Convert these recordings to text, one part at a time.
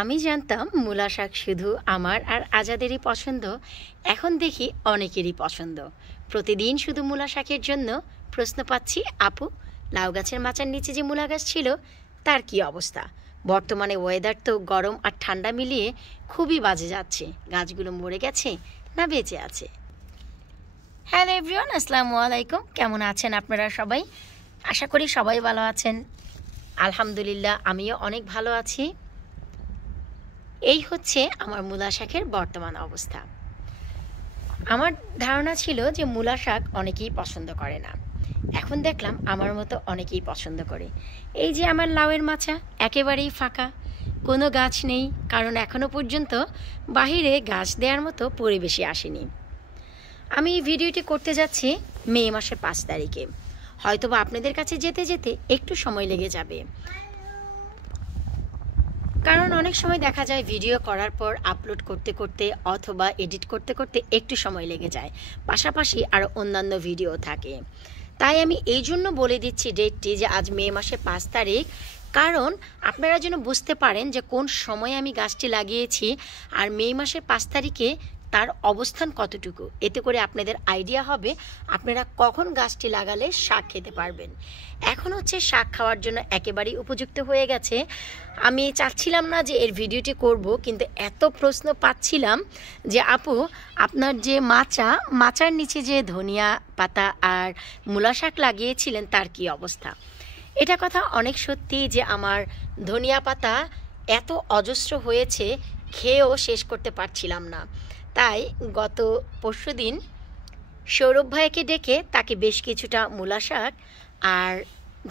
আমি জানতাম মূলা শাক শুধু আমার আর আজাদেরই পছন্দ। এখন দেখি অনেকেরই পছন্দ। প্রতিদিন শুধু মূলা শাকের জন্য প্রশ্ন পাচ্ছি, আপু লাউ গাছের মাচার নিচে যে মূলা গাছ ছিল তার কি অবস্থা? বর্তমানে ওয়েদার তো গরম আর ঠান্ডা মিলিয়ে খুবই বাজে যাচ্ছে। গাছগুলো মরে গেছে না বেঁচে আছে? হ্যালো এভরিওয়ান, আসসালামু আলাইকুম। কেমন আছেন আপনারা সবাই? আশা করি সবাই ভালো আছেন। আলহামদুলিল্লাহ, আমিও অনেক ভালো আছি। এই হচ্ছে আমার মূলা শাকের বর্তমান অবস্থা। আমার ধারণা ছিল যে মূলা শাক অনেকেই পছন্দ করে না, এখন দেখলাম আমার মতো অনেকেই পছন্দ করে। এই যে আমার লাউয়ের মাচা একেবারেই ফাঁকা, কোনো গাছ নেই, কারণ এখনো পর্যন্ত বাহিরে গাছ দেওয়ার মতো পরিবেশে আসেনি। আমি এই ভিডিওটি করতে যাচ্ছি মে মাসের 5 তারিখে। হয়তোবা আপনাদের কাছে যেতে যেতে একটু সময় লেগে যাবে, কারণ অনেক সময় দেখা যায় ভিডিও করার পর আপলোড করতে করতে অথবা এডিট করতে করতে একটু সময় লেগে যায়, পাশাপাশি আরও অন্যান্য ভিডিও থাকে। তাই আমি এই জন্য বলে দিচ্ছি ডেটটি যে আজ মে মাসের 5 তারিখ, কারণ আপনারা যেন বুঝতে পারেন যে কোন সময় আমি গাছটি লাগিয়েছি আর মে মাসের 5 তারিখে তার অবস্থান কতটুকু। এতে করে আপনাদের আইডিয়া হবে আপনারা কখন গাছটি লাগালে শাক খেতে পারবেন। এখন হচ্ছে শাক খাওয়ার জন্য একেবারেই উপযুক্ত হয়ে গেছে। আমি চাচ্ছিলাম না যে এর ভিডিওটি করব, কিন্তু এত প্রশ্ন পাচ্ছিলাম যে আপু আপনার যে মাচার নিচে যে ধনিয়া পাতা আর মূলা শাক লাগিয়েছিলেন তার কি অবস্থা। এটা কথা অনেক সত্যি যে আমার ধনিয়া পাতা এত অজস্র হয়েছে, খেয়েও শেষ করতে পারছিলাম না। তাই গত পরশুদিন সৌরভ ভাইকে ডেকে তাকে বেশ কিছুটা মূলা শাক আর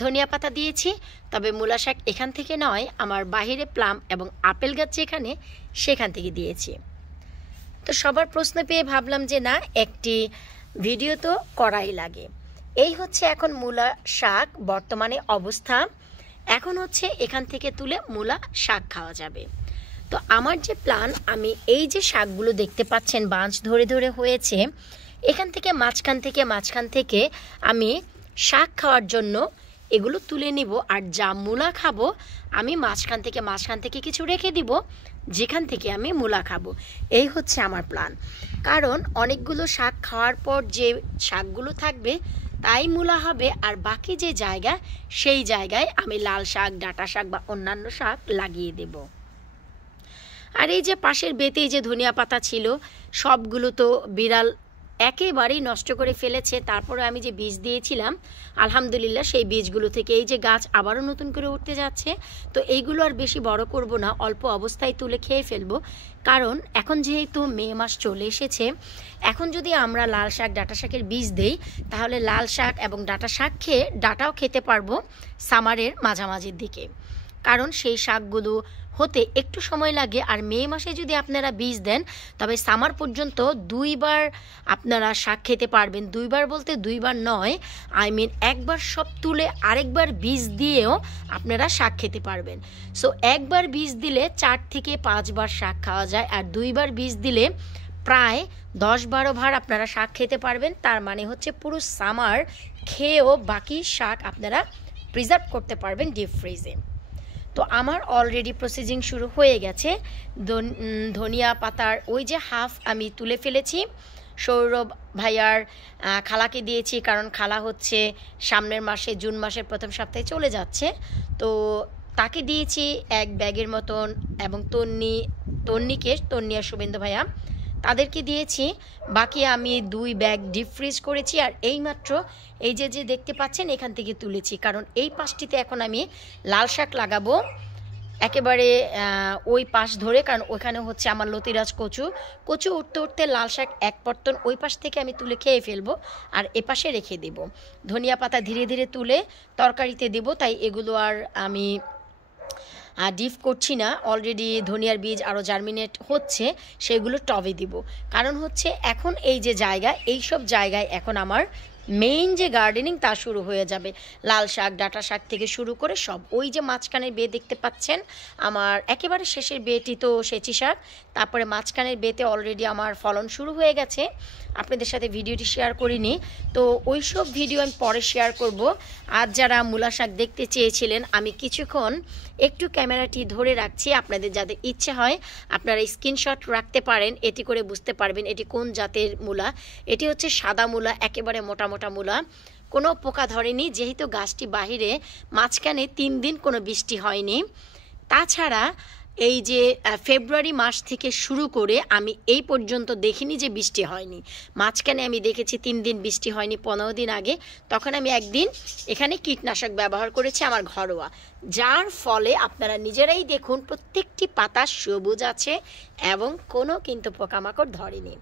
ধনিয়া পাতা দিয়েছি। তবে মূলা শাক এখান থেকে নয়, আমার বাহিরে প্লাম এবং আপেল গাছ যেখানে সেখান থেকে দিয়েছি। তো সবার প্রশ্ন পেয়ে ভাবলাম যে না, একটি ভিডিও তো করাই লাগে। এই হচ্ছে এখন মূলা শাক বর্তমানে অবস্থা। এখন হচ্ছে এখান থেকে তুলে মূলা শাক খাওয়া যাবে। তো আমার যে প্ল্যান, আমি এই যে শাকগুলো দেখতে পাচ্ছেন বাঁশ ধরে ধরে হয়েছে, এখান থেকে মাঝখান থেকে আমি শাক খাওয়ার জন্য এগুলো তুলে নিব। আর যা মূলা খাবো আমি মাঝখান থেকে কিছু রেখে দিব, যেখান থেকে আমি মূলা খাবো। এই হচ্ছে আমার প্ল্যান। কারণ অনেকগুলো শাক খাওয়ার পর যে শাকগুলো থাকবে তাই মূলা হবে, আর বাকি যে জায়গা সেই জায়গায় আমি লাল শাক, ডাঁটা শাক বা অন্যান্য শাক লাগিয়ে দেব। আর এই যে পাশের বেতেই যে ধনিয়া পাতা ছিল সবগুলো তো বিড়াল একেবারেই নষ্ট করে ফেলেছে। তারপরে আমি যে বীজ দিয়েছিলাম আলহামদুলিল্লাহ সেই বীজগুলো থেকে এই যে গাছ আবারও নতুন করে উঠতে যাচ্ছে। তো এইগুলো আর বেশি বড় করব না, অল্প অবস্থায় তুলে খেয়ে ফেলবো। কারণ এখন যেহেতু মে মাস চলে এসেছে, এখন যদি আমরা লাল শাক, ডাঁটা শাকের বীজ দেই তাহলে লাল শাক এবং ডাঁটা শাক খেয়ে ডাঁটাও খেতে পারবো সামারের মাঝামাঝির দিকে। কারণ সেই শাকগুলো হতে একটু সময় লাগে। আর মে মাসে যদি আপনারা বীজ দেন তবে সামার পর্যন্ত 2 বার আপনারা শাক খেতে পারবেন। 2 বার বলতে 2 বার নয়, একবার সব তুলে আরেকবার বীজ দিয়েও আপনারা শাক খেতে পারবেন। সো একবার বীজ দিলে 4 থেকে 5 বার শাক খাওয়া যায়, আর 2 বার বীজ দিলে প্রায় 10-12 বার আপনারা শাক খেতে পারবেন। তার মানে হচ্ছে পুরো সামার খেয়েও বাকি শাক আপনারা প্রিজার্ভ করতে পারবেন ডিপ ফ্রিজে। তো আমার অলরেডি প্রসেসিং শুরু হয়ে গেছে। ধনিয়া পাতার ওই যে হাফ আমি তুলে ফেলেছি, সৌরভ ভাইয়ার খালাকে দিয়েছি, কারণ খালা হচ্ছে সামনের মাসে জুন মাসের প্রথম সপ্তাহে চলে যাচ্ছে। তো তাকে দিয়েছি 1 ব্যাগের মতন, এবং তন্নি আর শুভেন্দু ভাইয়া তাদেরকে দিয়েছি। বাকি আমি 2 ব্যাগ ডিপ ফ্রিজ করেছি। আর এইমাত্র এই যে দেখতে পাচ্ছেন এখান থেকে তুলেছি, কারণ এই পাশটিতে এখন আমি লাল শাক লাগাবো একেবারে ওই পাশ ধরে, কারণ ওইখানে হচ্ছে আমার লতিরাজ কচু উঠতে উঠতে লাল শাক 1 পর্তন ওই পাশ থেকে আমি তুলে খেয়ে ফেলবো আর এপাশে রেখে দেব। ধনিয়া পাতা ধীরে ধীরে তুলে তরকারিতে দেব, তাই এগুলো আর আমি ডিপ করছি না। অলরেডি ধনিয়ার বীজ আরও জার্মিনেট হচ্ছে, সেগুলো টবে দিব। কারণ হচ্ছে এখন এই যে জায়গা, এই সব জায়গায় এখন আমার মেইন যে গার্ডেনিং তা শুরু হয়ে যাবে। লাল শাক, ডাঁটা শাক থেকে শুরু করে সব। ওই যে মাঝখানের বে দেখতে পাচ্ছেন, আমার একেবারে শেষের বেটি তো সেচি শাক, তারপরে মাঝখানের বেতে অলরেডি আমার ফলন শুরু হয়ে গেছে। আপনাদের সাথে ভিডিওটি শেয়ার করিনি, তো ওই সব ভিডিও আমি পরে শেয়ার করব। আজ যারা মূলা শাক দেখতে চেয়েছিলেন, আমি কিছুক্ষণ একটু ক্যামেরাটি ধরে রাখছি, আপনাদের যাদের ইচ্ছে হয় আপনারা স্ক্রিনশট রাখতে পারেন, এটি করে বুঝতে পারবেন এটি কোন জাতের মূলা। এটি হচ্ছে সাদা মূলা, একেবারে মোটা মোটা মূলা, কোনো পোকা ধরেনি, যেহেতু গাছটি বাহিরে, মাঝখানে 3 দিন কোনো বৃষ্টি হয়নি। তাছাড়া এই যে ফেব্রুয়ারি মাস থেকে শুরু করে আমি এই পর্যন্ত দেখিনি যে বৃষ্টি হয়নি। মাঝখানে আমি দেখেছি 3 দিন বৃষ্টি হয়নি, 15 দিন আগে, তখন আমি একদিন এখানে কীটনাশক ব্যবহার করেছি আমার ঘরোয়া, যার ফলে আপনারা নিজেরাই দেখুন প্রত্যেকটি পাতা সবুজ আছে এবং কোনো কিন্তু পোকামাকড় ধরেনি।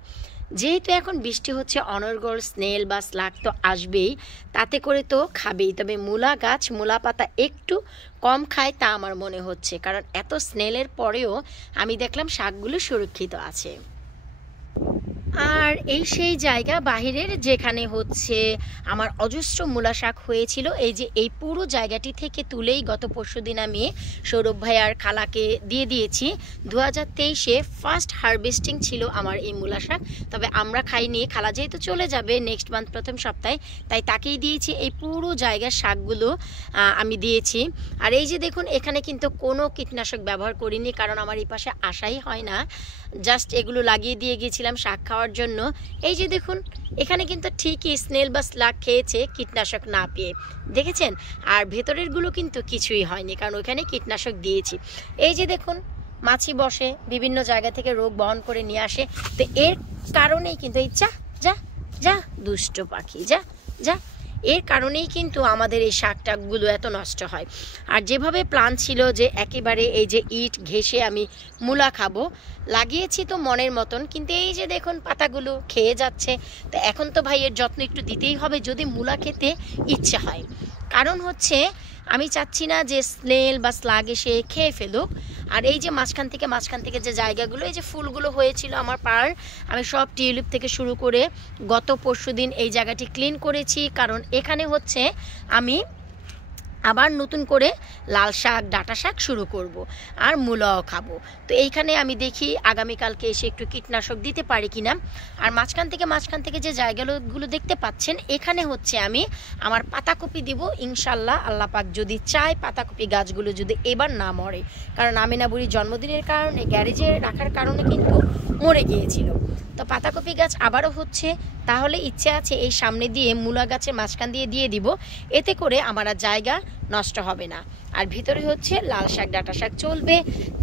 যেহেতু এখন বৃষ্টি হচ্ছে, অনর্গল স্নেল বা স্লাগ তো আসবেই, তাতে করে তো খাবেই। তবে মূলা গাছ, মূলা পাতা একটু কম খায় তা আমার মনে হচ্ছে, কারণ এত স্নেলের পরেও আমি দেখলাম শাকগুলো সুরক্ষিত আছে। আর এই সেই জায়গা বাহিরের যেখানে হচ্ছে আমার অজস্র মূলা শাক হয়েছিল। এই যে এই পুরো জায়গাটি থেকে তুলেই গত পরশুদিন আমি সৌরভ ভাই আর খালাকে দিয়ে দিয়েছি। 2023-এ ফার্স্ট হারভেস্টিং ছিল আমার এই মূলা শাক, তবে আমরা খাইনি। খালা যেহেতু চলে যাবে নেক্সট মান্থ প্রথম সপ্তাহে, তাই তাকেই দিয়েছি। এই পুরো জায়গার শাকগুলো আমি দিয়েছি। আর এই যে দেখুন, এখানে কিন্তু কোনো কীটনাশক ব্যবহার করিনি, কারণ আমার এই পাশে আসাই হয় না, জাস্ট এগুলো লাগিয়ে দিয়ে গিয়েছিলাম শাক খাওয়ার জন্য। এই যে দেখুন, এখানে কিন্তু ঠিকই স্নেল বা স্লাগ খেয়েছে কীটনাশক না পেয়ে, দেখেছেন? আর ভেতরেরগুলো কিন্তু কিছুই হয়নি, কারণ ওখানে কীটনাশক দিয়েছি। এই যে দেখুন, মাছি বসে বিভিন্ন জায়গা থেকে রোগ বহন করে নিয়ে আসে, তো এর কারণেই কিন্তু এই যা যা যা দুষ্ট পাখি যা যা, এর কারণেই কিন্তু আমাদের এই শাক টাকগুলো এত নষ্ট হয়। আর যেভাবে প্ল্যান ছিল যে একেবারে এই যে ইট ঘেঁষে আমি মূলা খাবো, লাগিয়েছি তো মনের মতন, কিন্তু এই যে দেখুন পাতাগুলো খেয়ে যাচ্ছে। তো এখন তো ভাই এর যত্ন একটু দিতেই হবে যদি মূলা খেতে ইচ্ছে হয়। কারণ হচ্ছে আমি চাচ্ছি না যে স্নেল বা স্লাগ এসে খেয়ে ফেলুক। আর এই যে মাঝখান থেকে যে জায়গাগুলো, এই যে ফুলগুলো হয়েছিল আমার পাড়ার, আমি সব টিউলিপ থেকে শুরু করে গত পরশুদিন এই জায়গাটি ক্লিন করেছি, কারণ এখানে হচ্ছে আমি আবার নতুন করে লাল শাক, ডাঁটা শাক শুরু করব, আর মূলাও খাবো। তো এইখানে আমি দেখি আগামীকালকে এসে একটু কীটনাশক দিতে পারি কিনা। আর মাঝখান থেকে যে জায়গাগুলো দেখতে পাচ্ছেন, এখানে হচ্ছে আমি আমার পাতাকপি দিব ইনশাল্লাহ, আল্লাহ পাক যদি চায়। পাতাকপি গাছগুলো যদি এবার না মরে, কারণ আমিনা বুড়ির জন্মদিনের কারণে গ্যারেজে রাখার কারণে কিন্তু মরে গিয়েছিল। তো পাতাকপি গাছ আবারও হচ্ছে, তাহলে ইচ্ছে আছে এই সামনে দিয়ে মূলা গাছের মাঝখান দিয়ে দিব, এতে করে আমার আর জায়গা নষ্ট হবে না। আর ভিতরে হচ্ছে লাল শাক, ডাঁটা শাক চলবে।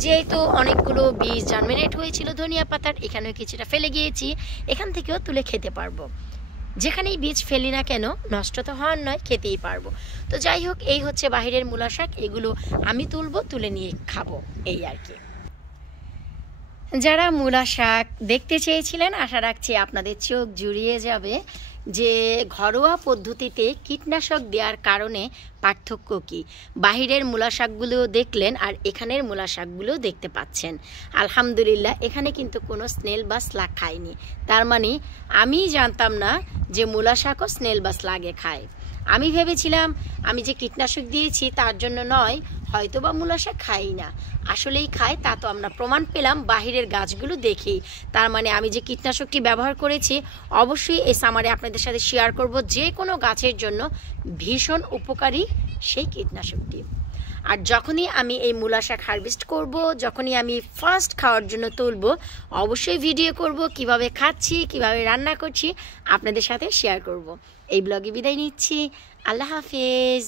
যেহেতু অনেকগুলো বীজ জার্মিনেট হয়েছিল ধনিয়া পাতার, এখানেও কিছুটা ফেলে গিয়েছি, এখান থেকেও তুলে খেতে পারবো। যেখানেই বীজ ফেলি না কেন, নষ্ট তো হওয়ার নয়, খেতেই পারবো। তো যাই হোক, এই হচ্ছে বাহিরের মূলা শাক, এগুলো আমি তুলবো, তুলে নিয়ে খাবো, এই আর কি। যারা মূলা শাক দেখতে চেয়েছিলেন, আশা রাখছি আপনাদের চোখ জুড়িয়ে যাবে যে ঘরোয়া পদ্ধতিতে কীটনাশক দেওয়ার কারণে পার্থক্য কী। বাহিরের মূলা শাকগুলো দেখলেন আর এখানের মূলা শাকগুলো দেখতে পাচ্ছেন। আলহামদুলিল্লাহ, এখানে কিন্তু কোনো স্নেল বা স্লাগ খায়নি। তার মানে আমি জানতাম না যে মূলা শাকও স্নেল বা স্লাগে খায়। আমি ভেবেছিলাম আমি যে কীটনাশক দিয়েছি তার জন্য নয়, হয়তো বা মূলা শাক খাই না, আসলেই খায়। তা তো আমরা প্রমাণ পেলাম বাহিরের গাছগুলো দেখেই। তার মানে আমি যে কীটনাশকটি ব্যবহার করেছি, অবশ্যই এই সামারে আপনাদের সাথে শেয়ার করব, যে কোনো গাছের জন্য ভীষণ উপকারী সেই কীটনাশকটি। আর যখনই আমি এই মূলা শাক হারভেস্ট করব, যখনই আমি ফার্স্ট খাওয়ার জন্য তুলব, অবশ্যই ভিডিও করব, কিভাবে খাচ্ছি, কিভাবে রান্না করছি আপনাদের সাথে শেয়ার করব। এই ব্লগে বিদায় নিচ্ছি, আল্লাহ হাফেজ।